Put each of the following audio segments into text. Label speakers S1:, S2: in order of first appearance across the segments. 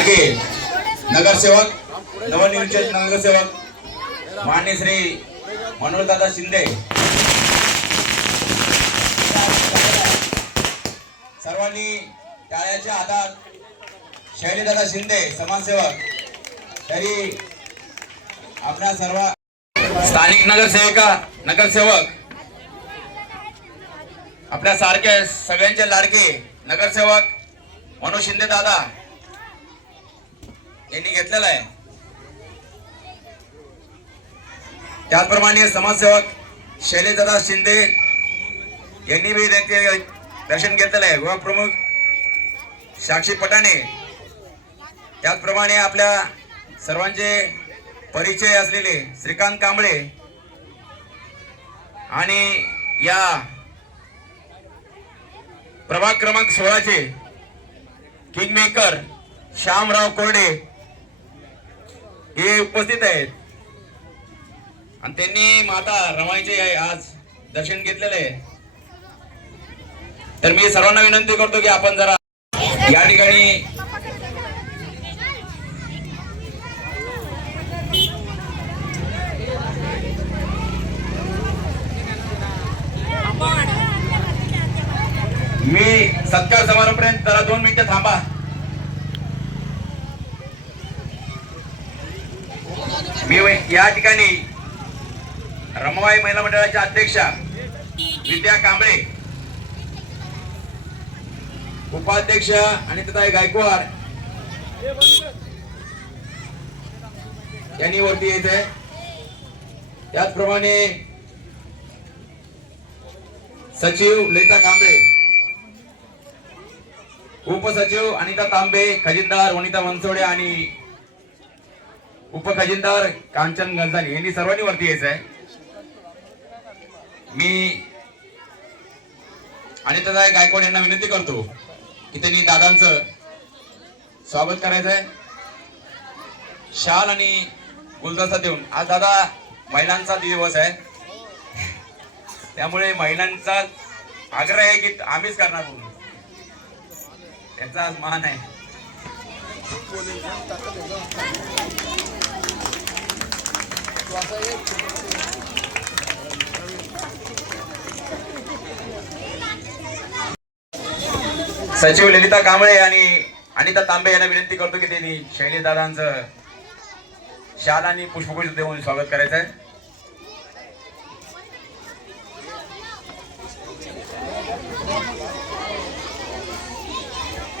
S1: नगरसेवक नवनियोजित नगरसेवक मान्य श्री मनोहरदादा शिंदे. सर्वांनी टाळ्याच्या हातात शैलीदादा शिंदे समाजसेवक. तरी आपल्या सर्व स्थानिक नगरसेविका नगरसेवक आपल्या सारखे सगळ्यांचे लाडके नगरसेवक मनोज शिंदे दादा. यांनी घेतलेला आहे. त्याचप्रमाणे समाजसेवक शैलेशदादा शिंदे यांनी बी त्यांचे दर्शन घेतलेलं आहे. विभाग प्रमुख साक्षी पटाणे त्याचप्रमाणे आपल्या सर्वांचे परिचय असलेले श्रीकांत कांबळे आणि या प्रभाग क्रमांक सोळाचे किंगमेकर श्यामराव कोरडे हे उपस्थित आहेत. आणि त्यांनी माता रमाईचे आज दर्शन घेतलेले आहे. तर मी सर्वांना विनंती करतो की आपण जरा या ठिकाणी मी सत्कार समारंभपर्यंत जरा दोन मिनिटं थांबा. मी या ठिकाणी रमाबाई महिला मंडळाच्या अध्यक्षा विद्या कांबळे उपाध्यक्ष आणि तथा गायकवाड यांनी वरती यायचंय. त्याचप्रमाणे सचिव ललिता कांबळे उपसचिव अनिता तांबे खजिनदार वनिता मनसोडे आणि उपखजिनदार कांचन गंजानी यांनी सर्वांनी वरती यायचं आहे मी आणि तथा गायकवाड यांना विनंती करतो की त्यांनी दादांचं स्वागत करायचं आहे शाल आणि गुलदस्ता देऊन. आज दादा महिलांचा दिवस आहे. त्यामुळे महिलांचा आग्रह आहे की आम्हीच करणार म्हणून. त्यांचा आज मान आहे. सचिव ललिता कांबळे आणि अनिता तांबे यांना विनंती करतो की त्यांनी शैली दादांचं शाल आणि पुष्पगुच्छ देऊन स्वागत करायचं आहे.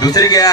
S1: दुसरी घ्या.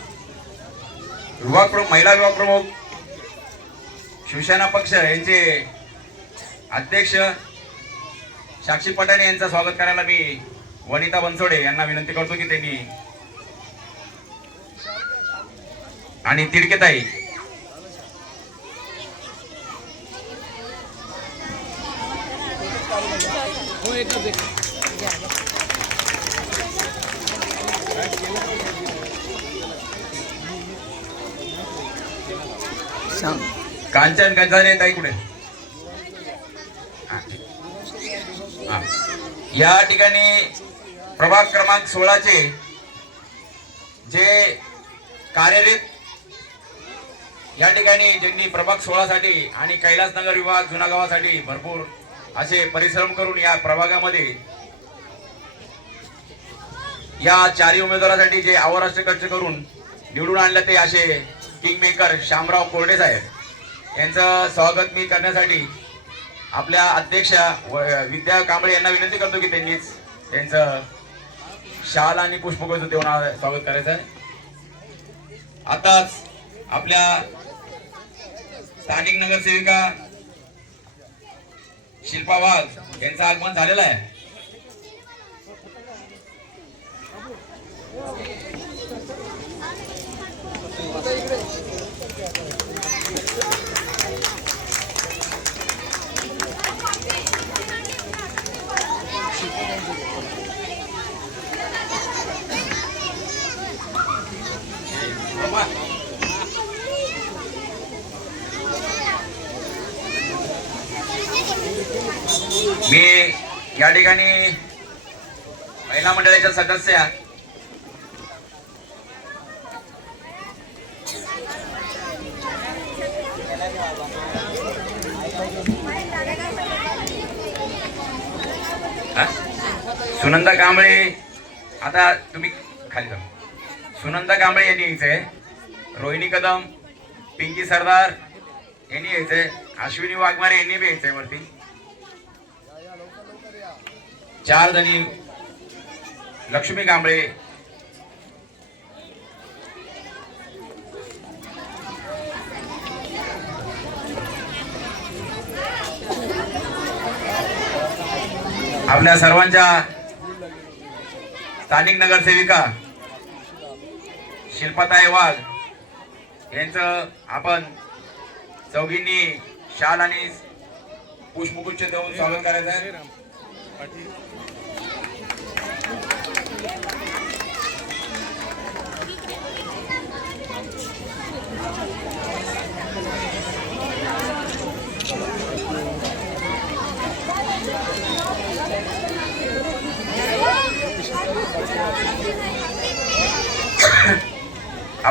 S1: विभाग प्रमुख महिला विभाग प्रमुख शिवसेना पक्ष यांचे अध्यक्ष साक्षी पटाणे यांचं स्वागत करायला मी वनिता बनसोडे यांना विनंती करतो की त्यांनी आणि तिडकेताई. कांचन गंजाने ताई कुठे? या ठिकाणी प्रभाग क्रमांक सोळाचे जे कार्यरत या ठिकाणी ज्यांनी प्रभाग सोळासाठी आणि कैलासनगर विभाग जुना गावासाठी भरपूर असे परिश्रम करून या प्रभागामध्ये या चारही उमेदवारासाठी जे अवराष्ट्र खर्च करून निवडून आणलं ते असे किंगमेकर शामराव कोरडे साहेब. यांचं स्वागत मी करण्यासाठी आपल्या अध्यक्षा व- विद्या कांबळे यांना विनंती करतो की त्यांनीच त्यांचं शाल आणि पुष्पगुच्छ देऊन स्वागत करायचं आहे. आताच आपल्या स्थानिक नगरसेविका शिल्पा वाघ यांचं आगमन झालेलं आहे. मी या ठिकाणी महिला मंडळाच्या सदस्य सुनंदा कांबळे आता तुम्ही खाली जा. सुनंदा कांबळे यांनी यायचंय रोहिणी कदम पिंकी सरदार यांनी यायचंय अश्विनी वाघमारे यांनी बी यायचंय वरती. चार जणी लक्ष्मी कांबळे आपल्या सर्वांच्या स्थानिक नगरसेविका शिल्पाताई वाघ यांचं आपण चौघींनी शाल आणि पुष्पगुच्छ देऊन स्वागत करायचं आहे.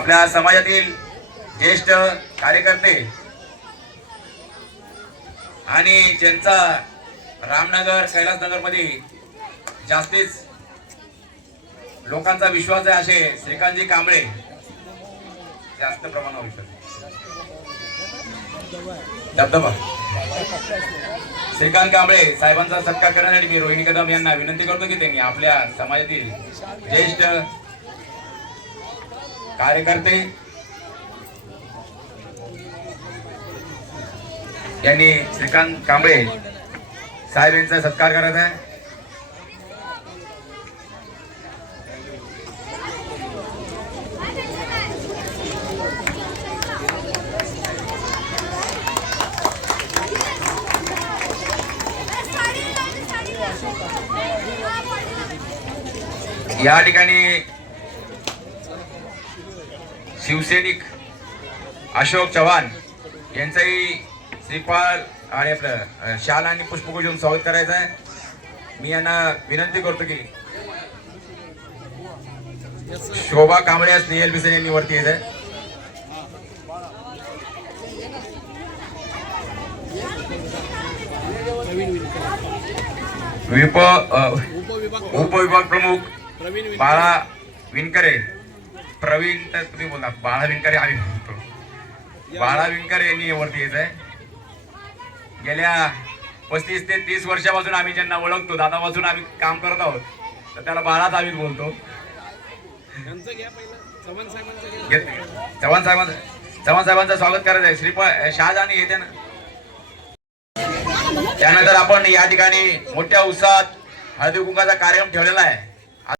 S1: आपल्या समाजातील ज्येष्ठ कार्यकर्ते आणि ज्यांचा रामनगर कैलासनगरमध्ये जास्तीच लोकांचा विश्वास आहे असे श्रीकांतजी कांबळे जास्त प्रमाणावर विश्वास धबधबा. श्रीकांत कांबळे साहेबांचा सत्कार करण्यासाठी मी रोहिणी कदम यांना विनंती करतो की त्यांनी आपल्या समाजातील ज्येष्ठ कार्यकर्ते यांनी श्रीकांत कांबळे साहेब यांचा सत्कार करत आहे. या ठिकाणी शिवसैनिक अशोक चव्हाण यांचंही श्रीपाल आणि आपलं शाल आणि पुष्पगुच्छ देऊन स्वागत करायचं आहे. मी यांना विनंती करतो की शोभा कांबळे स्नेहल बिसन यांनी वरती विप अं, उपविभाग प्रमुख बाळा विणकरे प्रवीण तर तुम्ही बोला बाळा विणकरे आम्ही म्हणतो. बाळा विणकरे यांनी वरती यायचंय. गेल्या पस्तीस ते तीस वर्षापासून आम्ही ज्यांना ओळखतो दादापासून आम्ही काम करत आहोत तर त्याला बाळाच आम्ही बोलतो. चव्हाण साहेबांचं चव्हाण साहेबांचं स्वागत करायचं आहे. श्रीपाल शहाजहानी येते ना. त्यानंतर आपण या ठिकाणी मोठ्या उत्साहात हळदी कुंकाचा कार्यक्रम ठेवलेला आहे.